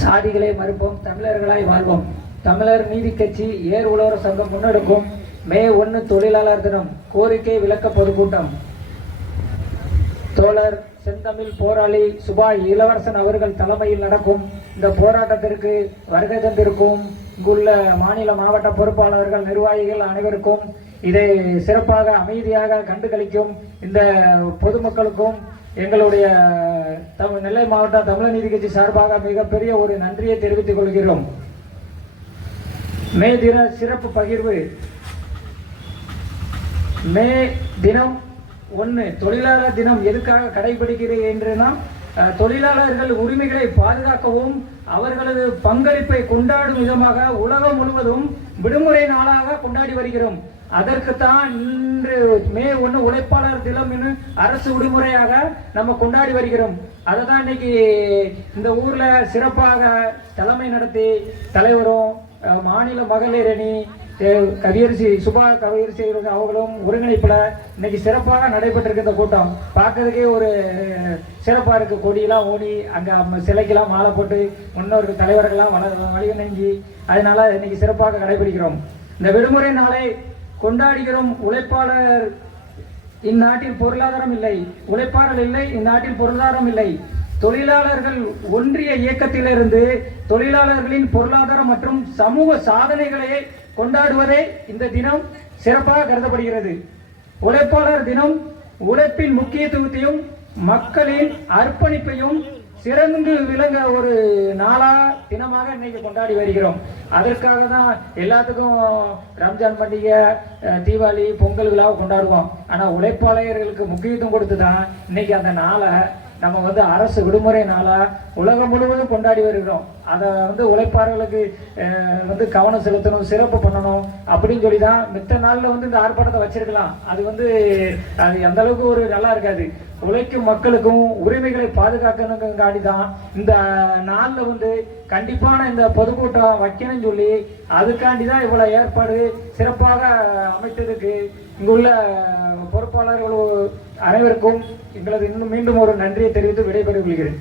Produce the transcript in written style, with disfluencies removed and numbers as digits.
சாதிகளை மறுப்போம், தமிழர்களாய் வாழ்வோம். தமிழர் நீதி கட்சி ஏர் உழவர் சங்கம் முன்னெடுக்கும் மே 1 தொழிலாளர் தினம் கோரிக்கை விளக்க பொதுக்கூட்டம். தோழர் செந்தமிழ் போராளி சுபாய் இளவரசன் அவர்கள் தலைமையில் நடக்கும் இந்த போராட்டத்திற்கு வருகை தந்திருக்கும் இங்குள்ள மாநில மாவட்ட பொறுப்பாளர்கள், நிர்வாகிகள் அனைவருக்கும், இதை சிறப்பாக அமைதியாக கண்டுகளிக்கும் இந்த பொதுமக்களுக்கும் எங்களுடைய நெல்லை மாவட்ட தமிழர் நீதி கட்சி சார்பாக மிகப்பெரிய ஒரு நன்றியை தெரிவித்துக் கொள்கிறோம். மே தின சிறப்பு பகிர்வு. மே தினம் 1 தொழிலாளர் தினம் எதுக்காக கடைபிடிக்கிறது என்றுனா, தொழிலாளர்கள் உரிமைகளை பாதுகாக்கவும் அவர்களது பங்களிப்பை கொண்டாடும் விதமாக உலகம் முழுவதும் விடுமுறை நாளாக கொண்டாடி வருகிறோம். அதற்குத்தான் இன்று மே 1 உழைப்பாளர் தினம் என்று அரசு விடுமுறையாக நம்ம கொண்டாடி வருகிறோம். அதை தான் இன்னைக்கு இந்த ஊர்ல சிறப்பாக தலைமை நடத்தி தலைவரும் மாநில மகளிர் அணி கவியரசி சுபா கவியரசி அவர்களும் ஒருங்கிணைப்புல இன்னைக்கு சிறப்பாக நடைபெற்றிருக்க இந்த கூட்டம் பார்க்கறதுக்கே ஒரு சிறப்பா இருக்கு. கொடியெல்லாம் ஓடி அங்க சிலைக்கெல்லாம் மாலை போட்டு முன்னோரு தலைவர்கள்லாம் வழிவணங்கி அதனால இன்னைக்கு சிறப்பாக கடைபிடிக்கிறோம். இந்த விடுமுறை நாளை கொண்டாடுகிறோம். உழைப்பாளர் இந்நாட்டில் பொருளாதாரம் இல்லை, உழைப்பாளர் இல்லை இந்நாட்டில் பொருளாதாரம் இல்லை. தொழிலாளர்கள் ஒன்றிய இயக்கத்திலிருந்து தொழிலாளர்களின் பொருளாதார மற்றும் சமூக சாதனைகளை கொண்டாடுவதே இந்த தினம் சிறப்பாக கருதப்படுகிறது. உழைப்பாளர் தினம் உழைப்பின் முக்கியத்துவத்தையும் மக்களின் அர்ப்பணிப்பையும் சிறந்து விளங்க ஒரு நாளா தினமாக இன்னைக்கு கொண்டாடி வருகிறோம். அதற்காக தான் எல்லாத்துக்கும் ரம்ஜான் பண்டிகை, தீபாவளி, பொங்கல் விழாவை கொண்டாடுவோம். ஆனா உழைப்பாளர்களுக்கு முக்கியத்துவம் கொடுத்து தான் இன்னைக்கு அந்த நாளை நம்ம அரசு விடுமுறை நாளா உலகம் முழுவதும் கொண்டாடி வருகிறோம். அதை உழைப்பாளர்களுக்கு கவனம் செலுத்தணும், சிறப்பு பண்ணணும் அப்படின்னு சொல்லி தான் மித்த நாள்ல இந்த ஆர்ப்பாட்டத்தை வச்சிருக்கலாம். அது அது அந்த அளவுக்கு ஒரு நல்லா இருக்காது. உழைக்கும் மக்களுக்கும் உரிமைகளை பாதுகாக்கணுங்காடி தான் இந்த நாள்ல கண்டிப்பான இந்த பொதுக்கூட்டம் வைக்கணும்னு சொல்லி அதுக்காண்டி தான் இவ்வளவு ஏற்பாடு சிறப்பாக அமைத்ததுக்கு இங்குள்ள பொறுப்பாளர்கள் அனைவருக்கும் எங்களது இன்னும் மீண்டும் ஒரு நன்றியை தெரிவித்து விடைபெற்றுக் கொள்கிறேன்.